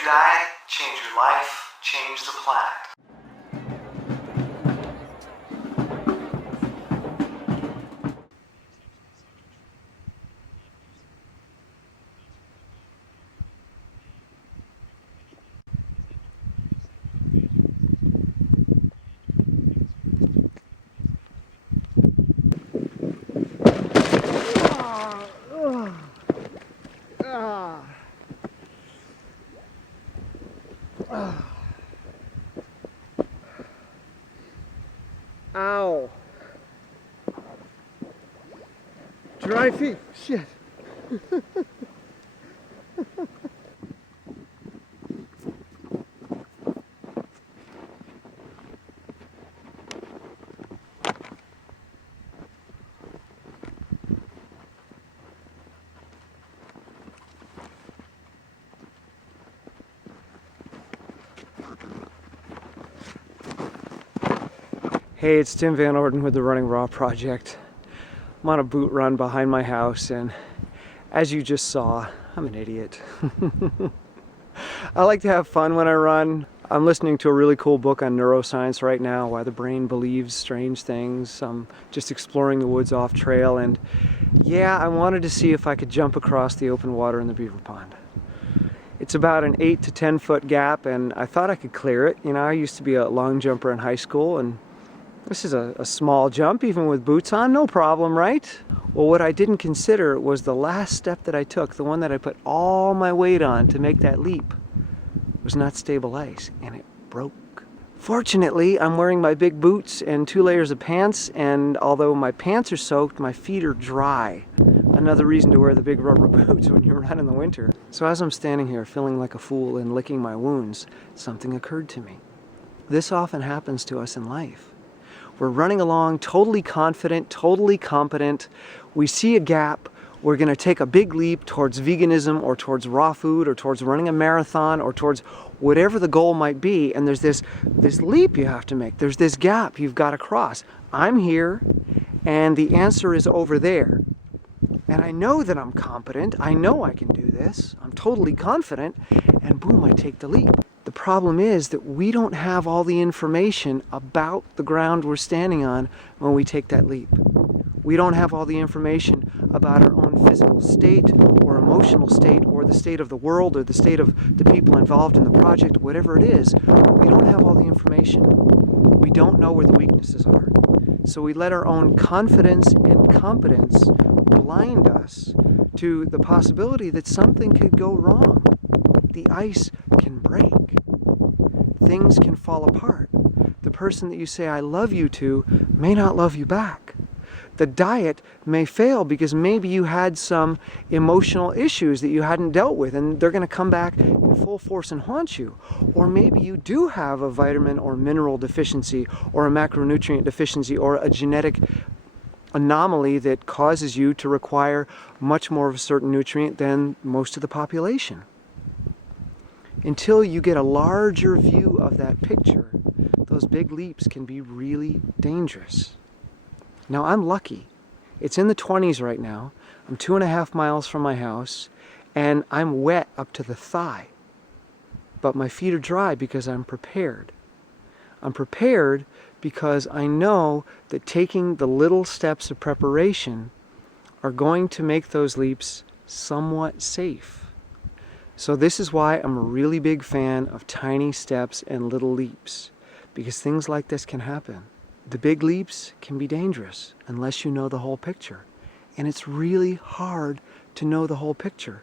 your diet, change your life, change the planet. Ow. Dry feet. Shit. Hey, it's Tim Van Orden with the Running Raw Project. I'm on a boot run behind my house, and as you just saw, I'm an idiot. I like to have fun when I run. I'm listening to a really cool book on neuroscience right now, why the brain believes strange things. I'm just exploring the woods off trail, and yeah, I wanted to see if I could jump across the open water in the beaver pond. It's about an 8 to 10 foot gap, and I thought I could clear it. You know, I used to be a long jumper in high school, and this is a small jump, even with boots on, no problem, right? Well, what I didn't consider was the last step that I took, the one that I put all my weight on to make that leap, was not stable ice, and it broke. Fortunately, I'm wearing my big boots and 2 layers of pants, and although my pants are soaked, my feet are dry. Another reason to wear the big rubber boots when you run in the winter. So as I'm standing here feeling like a fool and licking my wounds, something occurred to me. This often happens to us in life. We're running along totally confident, totally competent. We see a gap. We're going to take a big leap towards veganism or towards raw food or towards running a marathon or towards whatever the goal might be. And there's this leap you have to make. There's this gap you've got to cross. I'm here, and the answer is over there. And I know that I'm competent. I know I can do this. I'm totally confident. And boom, I take the leap. The problem is that we don't have all the information about the ground we're standing on when we take that leap. We don't have all the information about our own physical state or emotional state or the state of the world or the state of the people involved in the project, whatever it is. We don't have all the information. We don't know where the weaknesses are. So we let our own confidence and competence blind us to the possibility that something could go wrong. The ice can break. Things can fall apart. The person that you say I love you to may not love you back. The diet may fail because maybe you had some emotional issues that you hadn't dealt with, and they're going to come back in full force and haunt you. Or maybe you do have a vitamin or mineral deficiency or a macronutrient deficiency or a genetic anomaly that causes you to require much more of a certain nutrient than most of the population. Until you get a larger view of that picture, those big leaps can be really dangerous. Now, I'm lucky. It's in the 20s right now. I'm 2.5 miles from my house, and I'm wet up to the thigh. But my feet are dry because I'm prepared. I'm prepared because I know that taking the little steps of preparation are going to make those leaps somewhat safe. So this is why I'm a really big fan of tiny steps and little leaps, because things like this can happen. The big leaps can be dangerous unless you know the whole picture. And it's really hard to know the whole picture.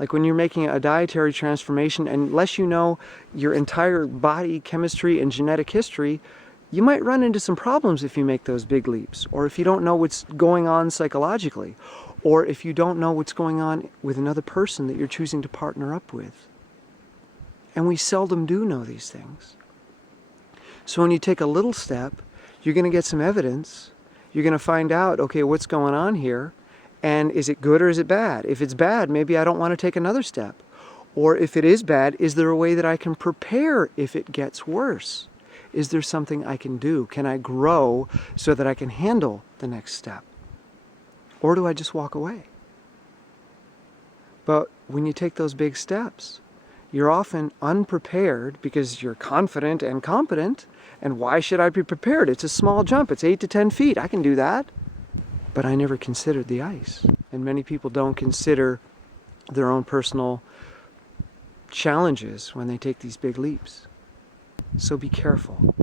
Like when you're making a dietary transformation, unless you know your entire body chemistry and genetic history, you might run into some problems if you make those big leaps, or if you don't know what's going on psychologically, or if you don't know what's going on with another person that you're choosing to partner up with. And we seldom do know these things. So when you take a little step, you're going to get some evidence. You're going to find out, okay, what's going on here, and is it good or is it bad? If it's bad, maybe I don't want to take another step. Or if it is bad, is there a way that I can prepare if it gets worse? Is there something I can do? Can I grow so that I can handle the next step? Or do I just walk away? But when you take those big steps, you're often unprepared because you're confident and competent. And why should I be prepared? It's a small jump. It's 8 to 10 feet. I can do that. But I never considered the ice. And many people don't consider their own personal challenges when they take these big leaps. So be careful.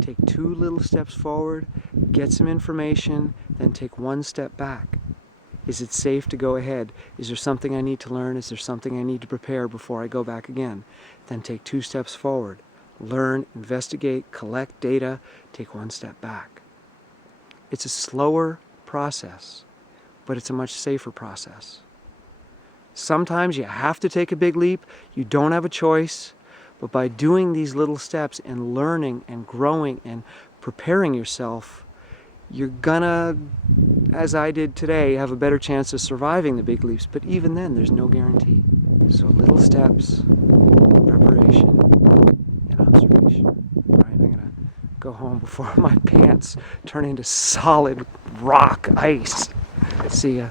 Take 2 little steps forward, get some information, then take 1 step back. Is it safe to go ahead? Is there something I need to learn? Is there something I need to prepare before I go back again? Then take 2 steps forward. Learn, investigate, collect data, take 1 step back. It's a slower process, but it's a much safer process. Sometimes you have to take a big leap. You don't have a choice. But by doing these little steps and learning and growing and preparing yourself, you're gonna, as I did today, have a better chance of surviving the big leaps. But even then, there's no guarantee. So little steps, preparation, and observation. All right, I'm gonna go home before my pants turn into solid rock ice. See ya.